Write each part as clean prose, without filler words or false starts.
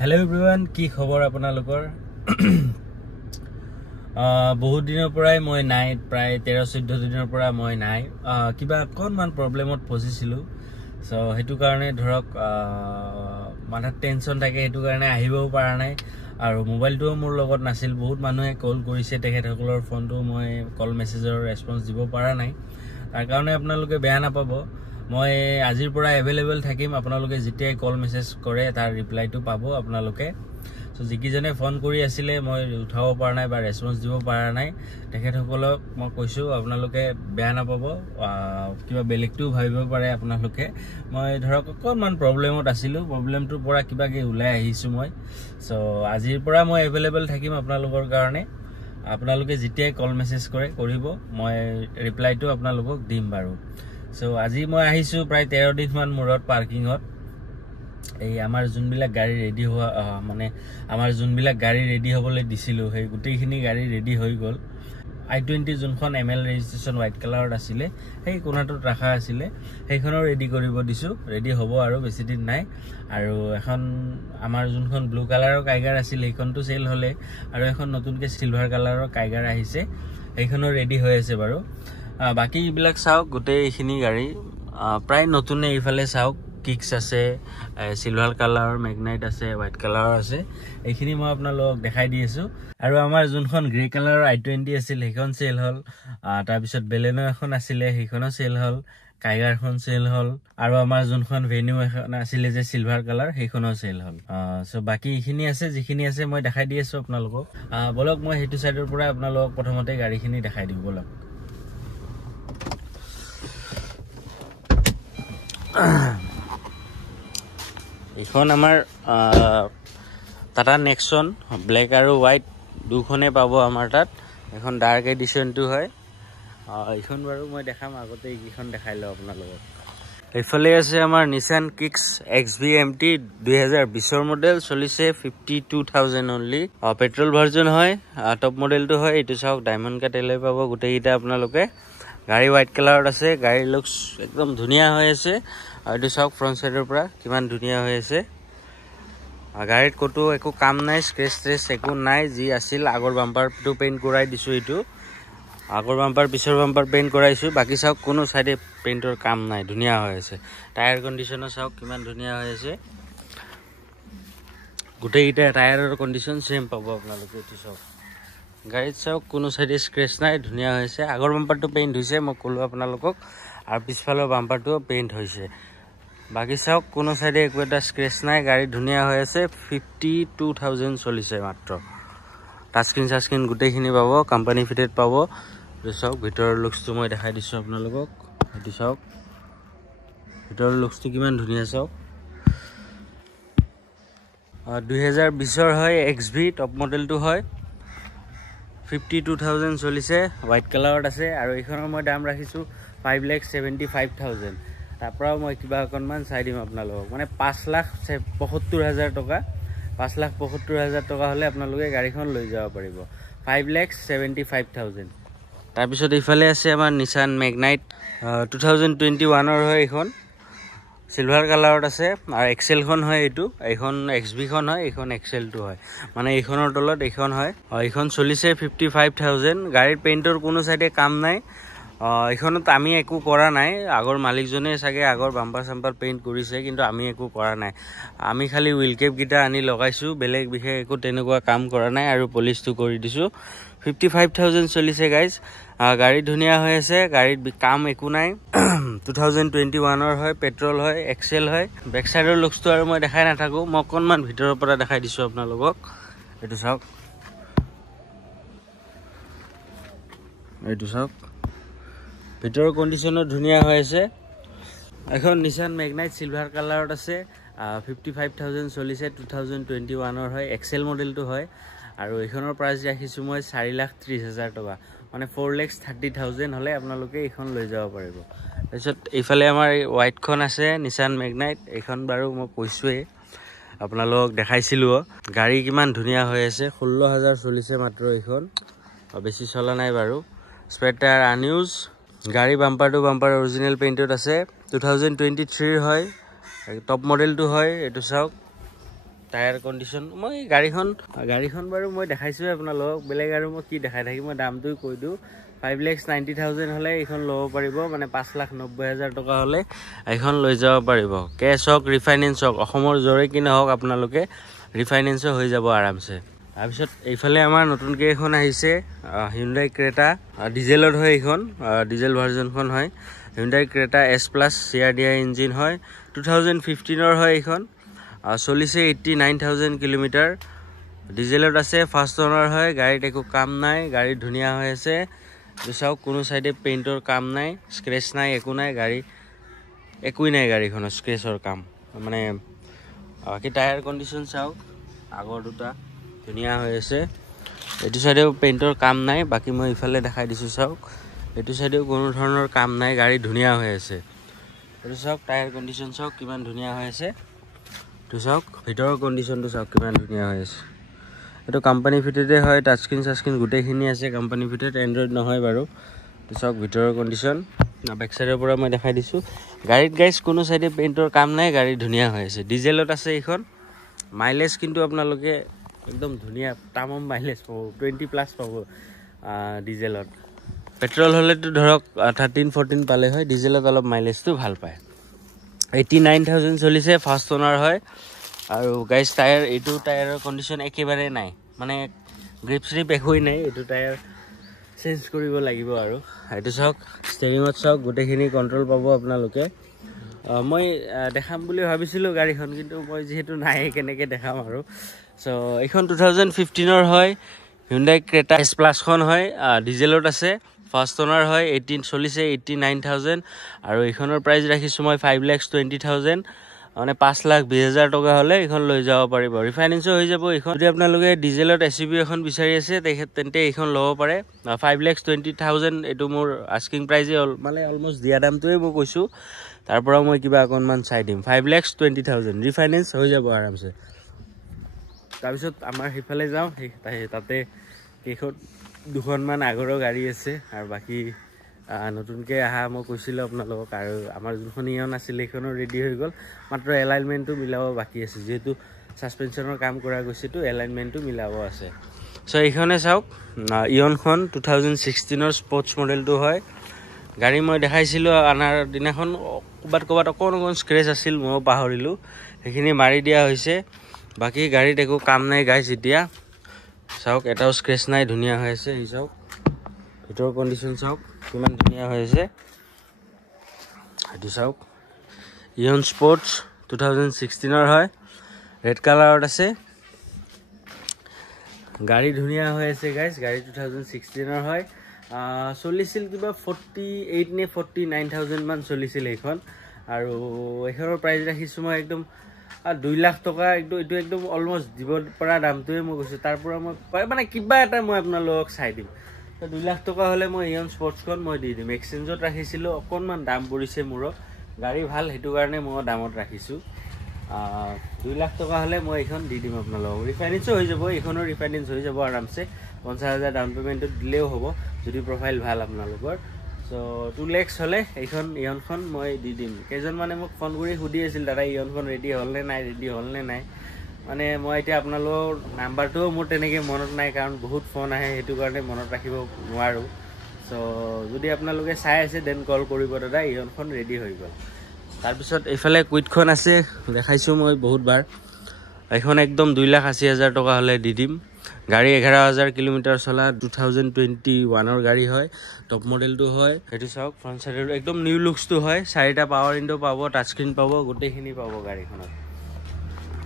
Hello everyone, কি খবৰ আপোনালোকৰ বহুত দিনৰ পৰাই মই নাই প্ৰায় 13-14 দিনৰ পৰা মই নাই কিবা কোনমান প্ৰবলেমত ফচিছিলো সো হেতু কাৰণে ধৰক মাথা টেনচন থাকে হেতু কাৰণে আহিবও পৰা নাই আৰু মোবাইলটো মোৰ লগত নাছিল বহুত মানুহে কল কৰিছে তেখেতসকলৰ ফোনটো মই কল মেসেজৰ ৰেসপন্স দিব পৰা নাই তাৰ কাৰণে আপোনালোকে বেয়া নাপাব মই আজিৰ পৰা अवेलेबल থাকিম আপোনালোকে যেতিয়াই কল মেসেজ কৰে তাৰ ৰিপ্লাইটো পাব আপোনালোকে সো যিকিজনে ফোন কৰি আছিল মই উঠাব পৰা নাই বা ৰেসপন্স দিব পৰা নাই তেখেতসকলক মই কৈছো আপোনালোকে বেয়া নাপাব কিবা বেলেগটো ভাবিব পাৰে আপোনালোকে মই ধৰক কোনমান প্ৰবলেমত আছিল প্ৰবলেমটোৰ পৰা কিবাকে উলাই আহিছো মই সো আজিৰ পৰা মই अवेलेबल থাকিম আপোনালোকৰ কাৰণে আপোনালোকে যেতিয়াই কল মেসেজ কৰে কৰিব মই ৰিপ্লাইটো আপোনালোকক দিম বাৰু সো আজি মই আহিছো প্ৰায় 13 দিন মান মুৰত পাৰ্কিংত এই আমাৰ জুনবিলাক গাড়ী ৰেডি হোৱা মানে আমাৰ জুনবিলাক গাড়ী ৰেডি হ'বলৈ দিছিলো সেই গুটেইখিনি গাড়ী ৰেডি হৈ গল i20 জুনখন ML ৰেজিষ্ট্ৰেচন হোৱাইট কালাৰত আছিল সেই কোনাটোত ৰাখা আছিল সেইখনৰ ৰেডি কৰিব দিছো ৰেডি হ'ব আৰু বেছি দিন নাই আৰু এখন আমাৰ জুনখন ব্লু কালাৰৰ কাইগাৰ আছিল সেইখনটো সেল হলে আৰু এখন নতুনকে সিলভাৰ কালাৰৰ কাইগাৰ আহিছে সেইখনৰ ৰেডি হৈ আছে বাৰু বাকি ইবিলাক চাওক গুটেইখিনি গাড়ী প্ৰায় নতুনে ইফালে চাওক কিক্স আছে সিলভাৰ কালাৰ ম্যাগনাইট আছে হোৱাইট কালাৰ আছে এইখিনি মই আপোনালোকক দেখাই দি আছো আৰু আমাৰ জুনখন গ্ৰে কালাৰৰ i20 আছিল সেইখন সেল হল তাৰ পিছত বেলেনো এখন আছিল সেইখনো সেল হল কাইগাৰখন সেল হল আৰু আমাৰ জুনখন ভেনিউ এখন আছিল যে সিলভাৰ কালাৰ সেইখনো সেল হল সো বাকি এইখিনি আছে যিখিনি আছে মই দেখাই দি আছো আপোনালোকক বলক মই হেতু সাইডৰ পৰা আপোনালোকক প্ৰথমতে গাড়ীখিনি দেখাই দিম বলক এখন আমাৰ টাটা নেক্সন ব্ল্যাক আৰু হোৱাইট দুখনে পাব আমাৰ তাত এখন ডাৰ্ক এডিশনটো হয় এখন বাৰু মই দেখাম আগতে এইখন দেখাই লও আপোনালোকক এইফালে আছে আমাৰ নিসান কিক্স XVMT 2020 ৰ মডেল চলিছে 52000 অনলি পেট্ৰল ভাৰ্জন হয় টপ মডেলটো হয় এটো চাওক ডায়মন্ড কাট এলয় পাব গুটেইটা আপোনালোকে গাড়ী হোৱাইট কালাৰত আছে গাড়ী লুকস একদম ধুনিয়া হৈ আছে আৰু এটো চাওক ফ্ৰন্ট সাইডৰ পৰা কিমান ধুনিয়া হৈ আছে গাড়ীত কতো একো কাম নাই স্ক্ৰেচ ট্ৰেচ একো নাই যি আছিল আগৰ বাম্পাৰটো পেইন্ট কৰাই দিছো এটো আগৰ বাম্পাৰ পিছৰ বাম্পাৰ পেইন্ট কৰাইছো বাকি চাওক কোনো সাইডে পেইন্টৰ কাম নাই ধুনিয়া হৈ আছে টায়াৰ কন্ডিশনো চাওক কিমান ধুনিয়া হৈ আছে গুটেইটা টায়াৰৰ কন্ডিশন সেম পাব আপোনালোকে এটো চাওক গাড়ীত চাওক কোনো সাইডে স্ক্ৰেচ নাই ধুনিয়া হৈছে আগৰ বাম্পাৰটো পেইন্ট হৈছে মই কলো আপোনালোকক আৰু পিছফালৰ বাম্পাৰটো পেইন্ট হৈছে বাকি চাওক কোনো সাইডে একো এটা স্ক্ৰেচ নাই গাড়ী ধুনিয়া হৈ আছে 52000 চলিছে মাত্ৰ টাচ স্ক্ৰীন গুটেইখিনি পাব কোম্পানী ফিটেড পাব এটো চাওক ভিতৰৰ লুকসটো মই দেখাই দিছো আপোনালোকক এটো চাওক ভিতৰৰ লুকসটো কিমান ধুনিয়া চাওক 2020 ৰ হয় XV টপ মডেলটো হয় 52000 চলিছে হোৱাইট কালাৰত আছে আৰু এইখনৰ মই দাম ৰাখিছো 5,75,000 তাৰ পৰা মই কিবা অকনমান চাই দিম আপোনালোকক মানে 5,77,000 টকা 5,75,000 টকা হলে আপোনালোকে গাড়ীখন লৈ যাব পাৰিব 5,75,000 তাৰ পিছত ইফালে আছে আমাৰ নিসান ম্যাগনাইট 2021 ৰ হয় এখন সিলভাৰ কালাৰত আছে আৰু এক্সেল খন হয় এটো এখন XV খন হয় এখন এক্সেল টো হয় মানে এইখনৰ তলত এইখন হয় এইখন চলিছে 55,000 গাড়ীৰ পেইন্টৰ কোনো সাইডে কাম নাই এইখনত আমি একো কৰা নাই আগৰ মালিকজনে সাগে আগৰ বাম্পাৰ সাম্পাৰ পেইন্ট কৰিছে কিন্তু আমি একো কৰা নাই আমি খালি হুইল কেপ গিটা আনি লগাইছো বেলেগ বিশেষ একো তেনেকুৱা কাম কৰা নাই আৰু পলিশটো কৰি দিছো 55,000 চলিছে গাইজ গাড়ী ধুনিয়া হৈ আছে গাড়ীত কাম একো নাই 2021 ৰ হয় পেট্ৰল হয় এক্সেল হয় বেক সাইডৰ লুকসটো আৰু মই দেখাই নাথাকো মই কোনমান ভিতৰৰ পৰা দেখাই দিছো আপোনালোকক এটো চাওক ভিতৰৰ কন্ডিশনো ধুনিয়া হৈ আছে এখন নিসান ম্যাগনাইট সিলভাৰ কালাৰত আছে 55,000 চলিছে 2021 ৰ হয় এক্সেল মডেলটো হয় আৰু এইখনৰ প্ৰাইস ৰাখিছো মই 4,30,000 টকা মানে 4,30,000 হলে আপোনালোকে এইখন লৈ যাব পাৰিব তাৰপিছত এইফালে আমাৰ হোৱাইট খন আছে নিসান ম্যাগনাইট এইখন বাৰু মই কৈছোৱে আপোনালোকক দেখাইছিলো গাড়ী কিমান ধুনিয়া হৈ আছে 16,000 চলিছে মাত্ৰ এইখন বেছি চলা নাই বাৰু স্পেয়াৰ টায়াৰ আনইউজ গাড়ী বাম্পাৰ টু বাম্পাৰ অৰিজিনাল পেইন্টত আছে 2023 ৰ হয় টপ মডেলটো হয় এটো চাওক টায়াৰ কণ্ডিশ্যন মই গাড়ীখন বাৰু মই দেখাইছোঁ আপোনালোকক বেলেগ আৰু মই কি দেখাই থাকিম মই দামটো কৈ দিওঁ 5,90,000 হ'লে এইখন ল'ব পাৰিব মানে 5,90,000 টকা হ'লে এইখন লৈ যাব পাৰিব কেছ হওক ৰিফাইনেন্স হওক অসমৰ য'ৰে কি নহওক আপোনালোকে ৰিফাইনেন্সো হৈ যাব আৰামছে তাৰপিছত এইফালে আমাৰ নতুনকৈ এখন আহিছে Hyundai Creta ডিজেলত হয় এইখন ডিজেল ভাৰ্জনখন হয় Hyundai Creta S+ CRDI engine হয় 2015 হয় এইখন চলিছে 89,000 কিলোমিটাৰ ডিজেলত আছে ফাৰ্ষ্ট অনাৰ হয় গাড়ীত একো কাম নাই গাড়ী ধুনীয়া হৈ আছে চাওক কোনো সাইডে পেইন্টৰ কাম নাই স্ক্ৰেচ নাই একো নাই গাড়ী একোই নাই গাড়ীখনৰ স্ক্ৰেচৰ কাম মানে কি টায়াৰ কণ্ডিশ্যন চাওক আগৰ দুটা ধুনীয়া হৈ আছে এইটো সাইডেও পেইন্টৰ কাম নাই বাকি মই ইফালে দেখাই দিছো চাওক এইটো সাইডেও কোনো ধৰণৰ কাম নাই গাড়ী ধুনীয়া হৈ আছে এইটো চাওক টায়াৰ কণ্ডিশ্যন চাওক কিমান ধুনীয়া হৈ আছে এইটো চাওক ভিতৰৰ কণ্ডিশ্যনটো চাওক কিমান ধুনীয়া হৈ আছে এইটো কোম্পানী ফিটেডে হয় টাচ স্ক্ৰীন গোটেইখিনি আছে কোম্পানী ফিটেড এন্ড্ৰইড নহয় বাৰু এইটো চাওক ভিতৰৰ কণ্ডিশ্যন বেক সাইডৰ পৰা মই দেখাই দিছো গাড়ীত গাইস কোনো সাইডে পেইন্টৰ কাম নাই গাড়ী ধুনীয়া হৈ আছে ডিজেলত আছে এইখন মাইলেজ কিন্তু আপোনালোকে একদম ধুনীয়া তামাম মাইলেজ পাব 20+ পাব ডিজেলত পেট্ৰল হলেতো ধৰক 13-14 পালে হয় ডিজেলত অলপ মাইলেজটো ভাল পায় 89,000 চলিছে ফাৰ্ষ্ট ওনাৰ হয় আৰু গাইস টায়াৰ এইটো টায়াৰৰ কণ্ডিশ্যন একেবাৰে নাই মানে গ্ৰিপ শ্ৰিপ একোই নাই এইটো টায়াৰ চেঞ্জ কৰিব লাগিব আৰু এইটো চাওক ষ্টেৰিঙত চাওক গোটেইখিনি কণ্ট্ৰল পাব আপোনালোকে মই দেখাম বুলি ভাবিছিলোঁ গাড়ীখন কিন্তু মই যেহেতু নাই কেনেকৈ দেখাম আৰু সো এইখন 2015 হয় Hyundai Creta S+ খন হয় ডিজেলত আছে ফাৰ্ষ্ট ওনাৰ হয় 18 চলিছে 89,000 আৰু এইখনৰ প্ৰাইস ৰাখিছো মই 5,20,000 মানে 5,20,000 টকা হ'লে এইখন লৈ যাব পাৰিব ৰিফাইনেন্সো হৈ যাব এইখন যদি আপোনালোকে ডিজেলত SUV এখন বিচাৰি আছে তেন্তে এইখন ল'ব পাৰে 5,20,000 এটো মোৰ আস্কিং প্ৰাইসে মানে অলমোস্ট দিয়া দামটোৱে মই কৈছো তাৰ পৰা মই কিবা অকনমান চাই দিম 5,20,000 ৰিফাইনেন্স হৈ যাব আৰামছে তাৰপিছত আমাৰ হিফালে যাও তাতে কেখন দুখনমান আগৰৰ গাড়ী আছে আৰু বাকি নতুনকৈ আহা মই কৈছিলোঁ আপোনালোকক আৰু আমাৰ যোনখন ইয়ন আছিল এইখনো ৰেডি হৈ গ'ল মাত্ৰ এলাইনমেন্টটো মিলাব বাকি আছে যেহেতু সাসপেনশনৰ কাম কৰা গৈছেটো এলাইনমেন্টটো মিলাব আছে সো এইখনে চাওক ইয়নখন 2016 স্পৰ্টছ মডেলটো হয় গাড়ী মই দেখাইছিলোঁ আনাৰ দিনাখন কবাত অকণ স্ক্ৰেচ আছিল মই পাহৰিলোঁ সেইখিনি মাৰি দিয়া হৈছে বাকি গাড়ীত একো কাম নাই গাইস এতিয়া চাওক এটাও স্ক্ৰেচ নাই ধুনীয়া হৈ আছে এই চাওক ভিতৰৰ কণ্ডিশ্যন চাওক কিমান ধুনীয়া হৈ আছে এইটো চাওক ইয়ন স্পৰ্টছ 2016 হয় ৰেড কালাৰত আছে গাড়ী ধুনীয়া হৈ আছে গাইস গাড়ী 2016 হয় চলিছিল কিবা 48 নে 49,000 মান চলিছিল এইখন আৰু এইখনৰ প্ৰাইস ৰাখিছো মই একদম 2 লাখ টকা এইটো একদম অলমোস্ট দিব পৰা দামটোৱে মই কৈছো তাৰ পৰা মই মানে কিবা এটা মই আপোনালোকক চাই দিম 2 লাখ টকা হলে মই ইয়ন স্পৰ্টছখন মই দি দিম এক্সচেঞ্জত ৰাখিছিলো অকনমান দাম পৰিছে মোৰ গাড়ী ভাল হেতু কাৰণে মই দামত ৰাখিছো 2 লাখ টকা হলে মই এখন দি দিম আপোনালোকক ৰিফাইনেন্সো হৈ যাব এইখনৰ ৰিফাইনেন্স হৈ যাব আৰামছে 50,000 ডাউন পেমেন্টত দিলেও হ'ব যদি প্ৰফাইল ভাল আপোনালোকৰ সো 2 লাখ হলে এইখন ইয়নখন মই দি দিম কেজন মানে মোক ফোন কৰি সুধি আছিল দাদা ইয়নখন ৰেডি হ'ল নে নাই মানে মই এতিয়া আপোনালোকৰ নাম্বাৰটো মোৰ তেনেকে মনত নাই কাৰণ বহুত ফোন আহে হেতু কাৰণে মনত ৰাখিব নোৱাৰো সো যদি আপোনালোকে চাই আছে দেন কল কৰিব দাদা ইয়নখন ৰেডি হৈ গ'ল তাৰ পিছত এইফালে কুইটখন আছে দেখাইছো মই বহুত বাৰ এইখন একদম 2,80,000 টকা হলে দি দিম গাড়ী 11,000 কিলোমিটাৰ চলা 2021 ৰ গাড়ী হয় টপ মডেলটো হয় এটো চাওক ফ্ৰন্ট সাইডৰ একদম নিউ লুকসটো হয় চাৰিটা পাৱাৰ উইন্ডো পাব টাচ স্ক্ৰীন পাব গোটেইখিনি পাব গাড়ীখনত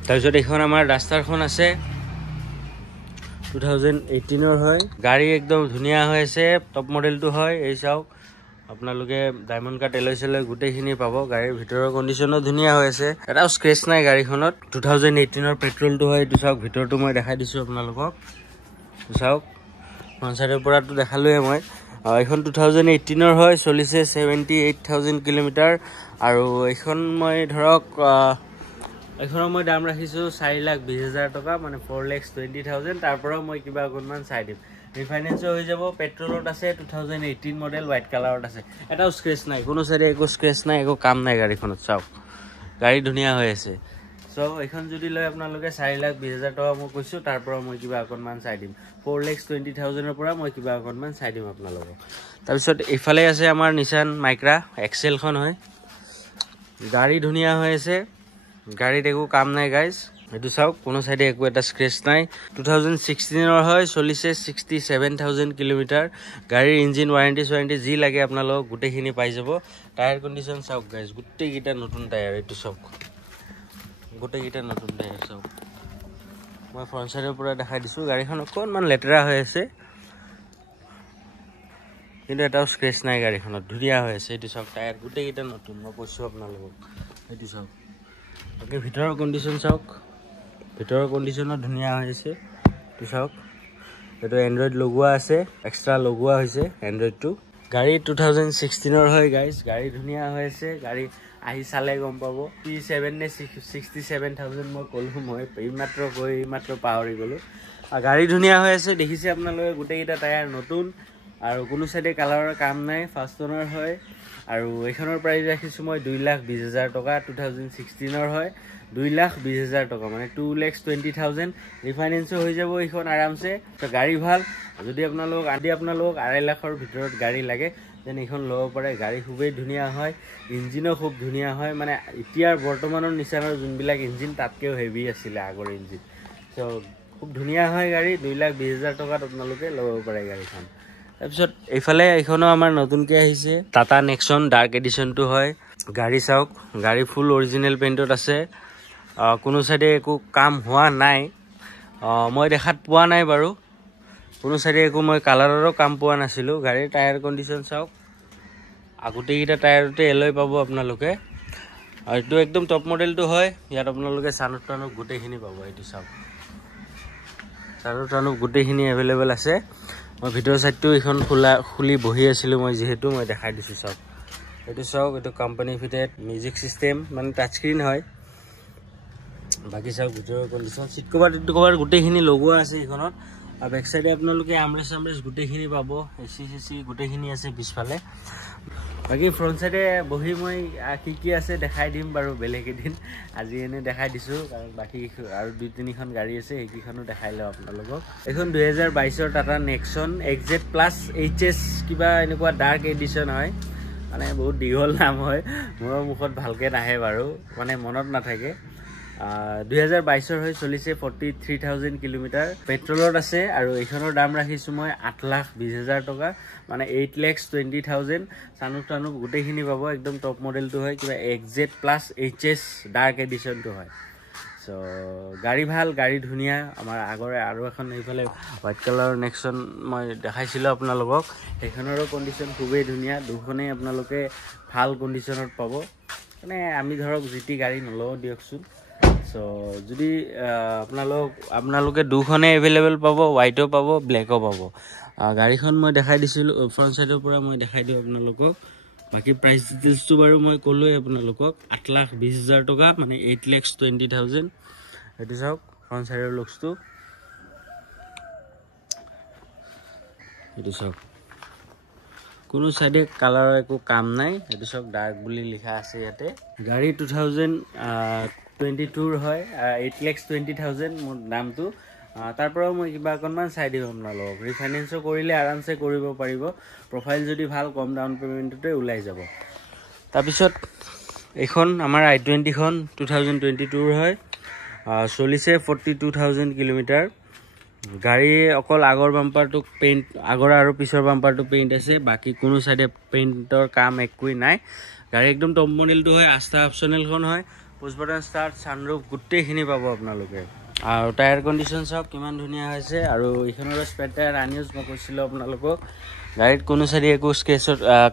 তাৰপিছত এখন আমাৰ ৰাস্তাৰখন আছে 2018 ৰ হয় গাড়ী একদম ধুনীয়া হৈ আছে টপ মডেলটো হয় এই চাওক আপোনালোকে ডায়মণ্ড কাট এলয়ছলৈ গোটেইখিনি পাব গাড়ীৰ ভিতৰৰ কণ্ডিশ্যনো ধুনীয়া হৈ আছে এটাও স্ক্ৰেচ নাই গাড়ীখনত 2018 ৰ পেট্ৰলটো হয় এইটো চাওক ভিতৰটো মই দেখাই দিছো আপোনালোকক চাওক ফ্ৰন্ট সাইডৰ পৰাটো দেখালোৱে মই এইখন 2018 ৰ হয় চলিছে 78,000 কিলোমিটাৰ আৰু এইখন মই ধৰক এইখনৰ মই দাম ৰাখিছো 4,20,000 টকা মানে 4,20,000 তাৰ পৰা মই কিবা অকনমান চাই দিম ৰিফাইনেন্সো হৈ যাব পেট্ৰলত আছে 2018 মডেল হোৱাইট কালাৰত আছে এটাও স্ক্ৰেচ নাই কোনো সাইডে একো স্ক্ৰেচ নাই একো কাম নাই গাড়ীখনত চাওক গাড়ী ধুনীয়া হৈ আছে সো এখন যদি লয় আপোনালোকে 4,20,000 টকা মই কৈছো তাৰ পৰা মই কিবা অকনমান চাই দিম 4,20,000 ৰ পৰা মই কিবা অকনমান চাই দিম আপোনালোকক তাৰপিছত ইফালে আছে আমাৰ নিছান মাইক্ৰা এক্সেল খন হয় গাড়ী ধুনিয়া হৈ আছে গাড়ীত একো কাম নাই গাইজ এটো চাওক কোনো সাইডে একো এটা স্ক্ৰেচ নাই 2016 ৰ হয় চলিছে 67,000 কিলোমিটাৰ গাড়ীৰ ইঞ্জিন ওয়াৰেন্টি যি লাগে আপোনালোক গুটেখিনি পাই যাব টায়াৰ কন্ডিশন চাওক গাইজ গুটে গিটা নতুন টায়াৰ এটো চাওক গুটে গিটা নতুন টায়াৰ চাওক মই ফ্ৰন্ট সাইডৰ পৰা দেখাই দিছো গাড়ীখন অকনমান লেতেৰা হৈ আছে কিন্তু এটাও স্ক্ৰেচ নাই গাড়ীখনত ধুনিয়া হৈ আছে এটো চাওক টায়াৰ গুটে গিটা নতুন মই কৈছো আপোনালোকক এটো চাওক ওকে ভিতৰৰ কন্ডিশন চাওক ভিতৰৰ কন্ডিশনত ধুনিয়া হৈছে এটো চাওক এটো এন্ড্ৰইড লগোৱা আছে এক্সট্ৰা লগোৱা হৈছে এন্ড্ৰইড টু গাড়ী 2016 ৰ হয় গাইস গাড়ী ধুনিয়া হৈ আছে গাড়ী আহি চালে গম পাব 37 নে 67,000 মই কলহু মই মাত্ৰ পাহৰি গলো গাড়ী ধুনিয়া হৈ আছে দেখিছে আপোনালোকে গুটে গিটা টায়াৰ নতুন আৰু কোনো সাইডে কালাৰৰ কাম নাই ফাৰ্ষ্ট ওনাৰ হয় আৰু এখনৰ প্ৰাইস ৰাখিছো মই 2,20,000 টকা 2016 ৰ হয় 2,20,000 টকা মানে 2,20,000 ৰিফাইনেন্সও হৈ যাব এখন আৰামছে তো গাড়ী ভাল যদি আপোনালোক 2.5 লাখৰ ভিতৰত গাড়ী লাগে দেন এখন লব পাৰে গাড়ী খুবেই ধুনিয়া হয় ইঞ্জিনও খুব ধুনিয়া হয় মানে ইতিয়াৰ বৰ্তমানৰ নিছানৰ যোনবিলাক ইঞ্জিন তাতকেও হেভি আছিল আগৰ ইঞ্জিন তো খুব ধুনিয়া হয় গাড়ী 2,20,000 টকাত আপোনালোকে লব পাৰে গাড়ীখন তাৰপিছত এইফালে এখনো আমাৰ নতুনকৈ আহিছে টাটা নেক্সন ডাৰ্ক এডিশনটো হয় গাড়ী চাওক গাড়ী ফুল অৰিজিনেল পেইণ্টত আছে কোনো সাইডে একো কাম হোৱা নাই মই দেখাত পোৱা নাই বাৰু কোনো সাইডে একো মই কালাৰৰো কাম পোৱা নাছিলো গাড়ীৰ টায়াৰ কন্ডিশন চাওক আগতে গিটা টায়াৰতে এলয় পাব আপোনালোকে আৰু এটো একদম টপ মডেলটো হয় ইয়াত আপোনালোকে সানুটানো গুটেখিনি পাব এটো চাওক সানুটানো গুটেখিনি अवेलेबल আছে মই ভিডিও সাইটটো এখন খুলি বহি আছিল মই যেহেতু মই দেখাই দিছো চাওক এটো চাওক এটো কোম্পানী ফিটেড মিউজিক সিস্টেম মানে টাচ স্ক্রিন হয় বাকি সব ভিতৰৰ কন্ডিশন সিট কভাৰ গুটেখিনি লগোৱা আছে এখনত আৰু বেক সাইডে আপোনালোকে আমৰেছ গুটেখিনি পাব এসি গুটেখিনি আছে পিছফালে বাকি ফ্ৰন্ট সাইডে বহি মই কি আছে দেখাই দিম বাৰু বেলেগ এদিন আজি এনে দেখাই দিছো কাৰণ বাকি আৰু 2-3খন গাড়ী আছে এইকিখনো দেখাই লও আপোনালোকক এখন 2022 ৰ Tata Nexon XZ plus HS কিবা এনেকুৱা ডাৰ্ক এডিশন হয় মানে বহুত দীঘল নাম হয় মোৰ মুখত ভালকে নাহে বাৰু মানে মনত নাথাকে 2022 ৰ হৈ চলিছে 43,000 কিলোমিটাৰ পেট্ৰলত আছে আৰু এখনৰ দাম ৰাখিছো মই 8,20,000 টকা মানে 8,20,000 সানুটানো গুটেখিনি পাব একদম টপ মডেলটো হয় কিবা XZ প্লাস HS ডাৰ্ক এডিশনটো হয় সো গাড়ী ভাল গাড়ী ধুনিয়া আমাৰ আগৰে আৰু এখন এইফালে হোৱাইট কালাৰৰ নেক্সন মই দেখাইছিলো আপোনালোকক এখনৰো কন্ডিশন খুবেই ধুনিয়া দুখনে আপোনালোকে ভাল কন্ডিশনত পাব মানে আমি ধৰক জিটি গাড়ী নলও দিয়কচোন সো যদি আপোনালোকে দুখনে अवेलेबल পাব হোৱাইটও পাব ব্ল্যাকও পাব গাড়ীখন মই দেখাই দিছিল ফ্ৰন্ট সাইডৰ পৰা মই দেখাই দিও আপোনালোকক বাকি প্ৰাইস ডিটেইলছটো বাৰু মই কলোই আপোনালোকক 8,20,000 টকা মানে 8,20,000 এটো চাওক ফ্ৰন্ট সাইডৰ লুকসটো এটো চাওক কোনো সাইডে কালাৰৰ একো কাম নাই এটো চাওক ডাৰ্ক বুলি লিখা আছে ইয়াতে গাড়ী 2022 ৰ হয় 8,20,000 মোৰ দামটো তাৰ পৰা মই কিবা অকনমান চাই দিম আপোনালোকক ৰিফাইনেন্সও কৰিলে আৰামছে কৰিব পাৰিব প্ৰফাইল যদি ভাল কম ডাউন পেমেন্টতে ওলাই যাব তাৰপিছত এখন আমাৰ i20 খন 2022 ৰ হয় চলিছে 42,000 কিলোমিটাৰ গাড়ী অকল আগৰ বাম্পাৰটো পেইন্ট আগৰ আৰু পিছৰ বাম্পাৰটো পেইন্ট আছে বাকি কোনো সাইডে পেইন্টৰ কাম একোই নাই গাড়ী একদম টপ মডেলটো হয় আস্থা অপচনেল খন হয় পুশ বাটন স্টার্ট সানরুফ গুটেখিনি পাব আপোনালোকে আৰু টায়াৰ কন্ডিশন সব কিমান ধুনিয়া হৈছে আৰু ইখনৰ স্পেয়াৰ টায়াৰ আনিউজ মই কৈছিল আপোনালোকক গাড়ীত কোনো সাইডে একো স্ক্ৰেচ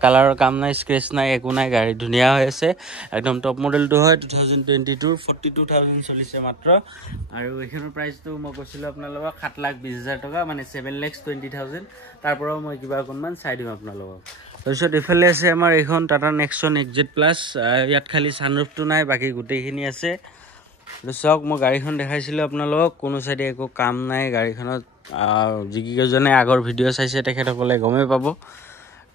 কালাৰৰ কাম নাই স্ক্ৰেচ নাই একো নাই গাড়ী ধুনিয়া হৈ আছে একদম টপ মডেলটো হয় 2022 42,000 চলিছে মাত্ৰ আৰু ইখনৰ প্ৰাইসটো মই কৈছিল আপোনালোকক 7,20,000 টকা মানে 7,20,000 তাৰ পৰাও মই কিবা অকনমান চাই দিম আপোনালোকক তাৰপিছত এফালে আছে আমাৰ এখন টাটা নেক্সন XZ প্লাস ইয়াত খালি সানৰুফটো নাই বাকি গুটেখিনি আছে চাওক মই গাড়ীখন দেখাইছিলো আপোনালোকক কোনো সাইডে একো কাম নাই গাড়ীখনত যিকিজনে আগৰ ভিডিও চাইছে তেখেতসকলে গমে পাব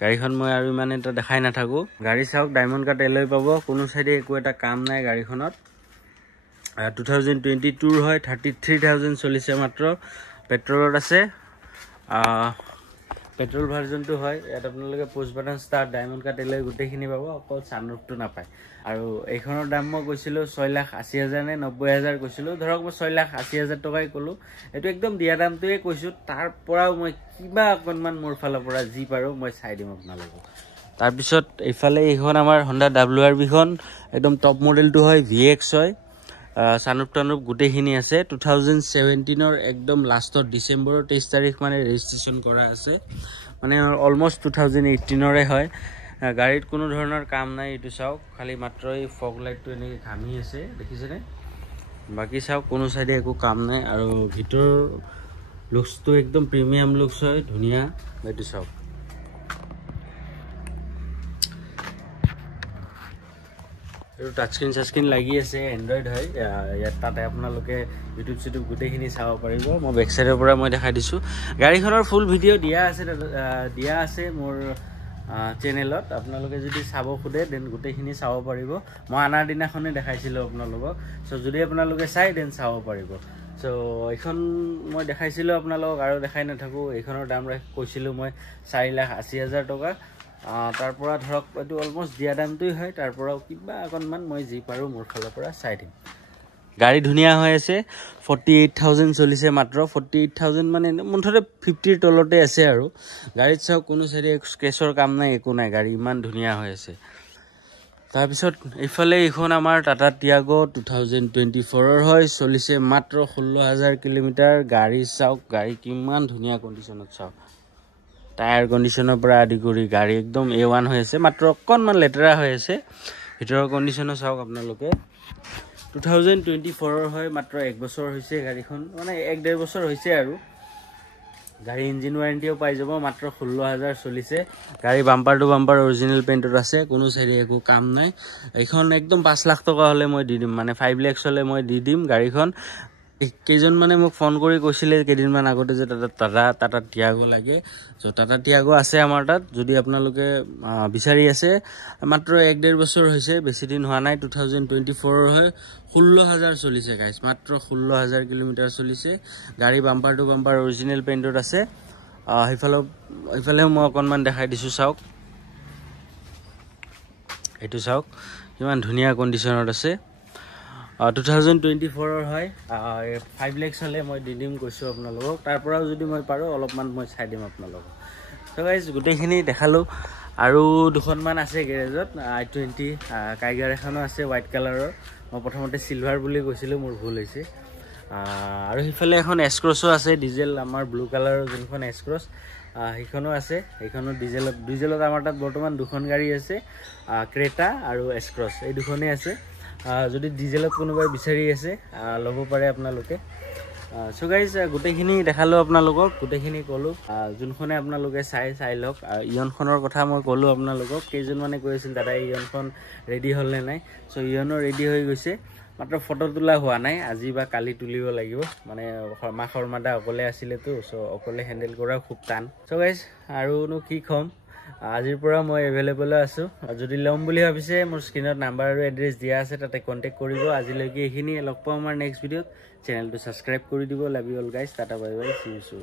গাড়ীখন মই আৰু মানে এটা দেখাই নাথাকো গাড়ী চাওক ডায়মণ্ড কাট এলয় পাব কোনো সাইডে একো এটা কাম নাই গাড়ীখনত 2022 হয় 33,000 চলিছে মাত্ৰ পেট্ৰলত আছে পেট্ৰল ভাৰ্জনটো হয় ইয়াত আপোনালোকে পুছ বাটন ষ্টাৰ্ট ডায়মণ্ড কাট এলৈ গোটেইখিনি পাব অকল ছানৰুফটো নাপায় আৰু এইখনৰ দাম মই কৈছিলোঁ 6,80,000 নে 90,000 কৈছিলোঁ ধৰক মই 6,80,000 টকাই ক'লোঁ এইটো একদম দিয়া দামটোৱে কৈছোঁ তাৰ পৰাও মই কিবা অকণমান মোৰ ফালৰ পৰা যি পাৰোঁ মই চাই দিম আপোনালোকক তাৰপিছত এইফালে এইখন আমাৰ Honda WRV-খন একদম টপ মডেলটো হয় VX হয় ছানৰুফ টানৰুফ গোটেইখিনি আছে 2017 একদম লাষ্টৰ ডিচেম্বৰৰ 23 তাৰিখ মানে ৰেজিষ্ট্ৰেশ্যন কৰা আছে মানে অলমোষ্ট 2018 হয় গাড়ীত কোনো ধৰণৰ কাম নাই এইটো চাওক খালি মাত্ৰ এই ফগ লাইটটো এনেকৈ ঘামি আছে দেখিছেনে বাকী চাওক কোনো চাইডে একো কাম নাই আৰু ভিতৰ লুকছটো একদম প্ৰিমিয়াম লুকছ হয় ধুনীয়া এইটো চাওক আৰু টাচ স্ক্ৰীন লাগি আছে এন্ড্ৰইড হয় ইয়াত তাতে আপোনালোকে ইউটিউব চিউটিউব গোটেইখিনি চাব পাৰিব মই বেক সাইডৰ পৰা মই দেখাই দিছোঁ গাড়ীখনৰ ফুল ভিডিঅ' দিয়া আছে মোৰ চেনেলত আপোনালোকে যদি চাব খোজে দেন গোটেইখিনি চাব পাৰিব মই আনাৰ দিনাখনে দেখাইছিলোঁ আপোনালোকক সো যদি আপোনালোকে চাই দেন চাব পাৰিব সো এইখন মই দেখাইছিলোঁ আপোনালোকক আৰু দেখাই নাথাকোঁ এইখনৰ দাম কৈছিলোঁ মই 4,80,000 টকা তাৰ পৰা ধৰক এইটো অলমোষ্ট দিয়া দামটোই হয় তাৰ পৰাও কিবা অকণমান মই যি পাৰোঁ মোৰ ফালৰ পৰা চাই দিম গাড়ী ধুনীয়া হৈ আছে 48,000 চলিছে মাত্ৰ 48,000 মানে মুঠতে 50ৰ তলতে আছে আৰু গাড়ীত চাওক কোনো চাইডে স্ক্ৰেচৰ কাম নাই একো নাই গাড়ী ইমান ধুনীয়া হৈ আছে তাৰপিছত এইফালে এইখন আমাৰ টাটা টিয়াগো 2024 হয় চলিছে মাত্ৰ 16,000 কিলোমিটাৰ গাড়ী চাওক গাড়ী কিমান ধুনীয়া কণ্ডিশ্যনত চাওক টায়াৰ কণ্ডিশ্যনৰ পৰা আদি কৰি গাড়ী একদম A1 হৈ আছে মাত্ৰ অকণমান লেতেৰা হৈ আছে ভিতৰৰ কণ্ডিশ্যনো চাওক আপোনালোকে 2024 হয় মাত্ৰ 1 বছৰ হৈছে গাড়ীখন মানে 1.5 বছৰ হৈছে আৰু গাড়ী ইঞ্জিন ৱাৰেণ্টিও পাই যাব মাত্ৰ 16,000 চলিছে গাড়ী বাম্পাৰ টু বাম্পাৰ অৰিজিনেল পেইণ্টত আছে কোনো চাইডে একো কাম নাই এইখন একদম 5 লাখ টকা হ'লে মই দি দিম মানে 5 লাখ হ'লে মই দি দিম গাড়ীখন কেইজন মানে মোক ফোন কৰি কৈছিলে কেইদিনমান আগতে যে টাটা টিয়াগো লাগে সো টাটা টিয়াগো আছে আমাৰ তাত যদি আপোনালোকে বিচাৰি আছে মাত্ৰ 1.5 বছৰ হৈছে বেছি দিন হোৱা নাই 2024 হয় 16,000 চলিছে গাইস মাত্ৰ 16,000 কিলোমিটাৰ চলিছে গাড়ী বাম্পাৰ টু বাম্পাৰ অৰিজিনেল পেইণ্টত আছে এইফালেও মই অকণমান দেখাই দিছোঁ চাওক এইটো চাওক কিমান ধুনীয়া কণ্ডিশ্যনত আছে 2024 হয় 5 লাখ হ'লে মই দি দিম কৈছোঁ আপোনালোকক তাৰ পৰাও যদি মই পাৰোঁ অলপমান মই চাই দিম আপোনালোকক সো গাইজ গোটেইখিনি দেখালোঁ আৰু দুখনমান আছে গেৰেজত i20 কাইগাৰ এখনো আছে হোৱাইট কালাৰৰ মই প্ৰথমতে চিলভাৰ বুলি কৈছিলোঁ মোৰ ভুল হৈছে আৰু সিফালে এখন এক্সক্ৰছো আছে ডিজেল আমাৰ ব্লু কালাৰৰ যোনখন এক্সক্ৰছ সেইখনো আছে এইখনো ডিজেলত আমাৰ তাত বৰ্তমান দুখন গাড়ী আছে ক্ৰেটা আৰু এক্সক্ৰছ এই দুখনেই আছে যদি ডিজেলত কোনোবাই বিচাৰি আছে ল'ব পাৰে আপোনালোকে সো গাইজ গোটেইখিনি দেখালোঁ আপোনালোকক গোটেইখিনি ক'লোঁ যোনখনে আপোনালোকে চাই লওক ইয়নখনৰ কথা মই ক'লোঁ আপোনালোকক কেইজনমানে কৈ আছিল দাদা ইয়নখন ৰেডি হ'ল নে নাই সো ইয়নো ৰেডি হৈ গৈছে মাত্ৰ ফটো তোলা হোৱা নাই আজি বা কালি তুলিব লাগিব মানে মা শৰ্মাদা অকলে আছিলেতো সো অকলে হেণ্ডেল কৰা খুব টান সো গাইজ আৰুনো কি ক'ম আজিৰ পৰা মই এভেইলেবল আছোঁ যদি ল'ম বুলি ভাবিছে মোৰ স্ক্ৰীনত নাম্বাৰ আৰু এড্ৰেছ দিয়া আছে তাতে কণ্টেক্ট কৰিব আজিলৈকে এইখিনি লগ পাওঁ আমাৰ নেক্সট ভিডিঅ'ত চেনেলটো ছাবস্ক্ৰাইব কৰি দিব love you all guys tata bye bye C you soon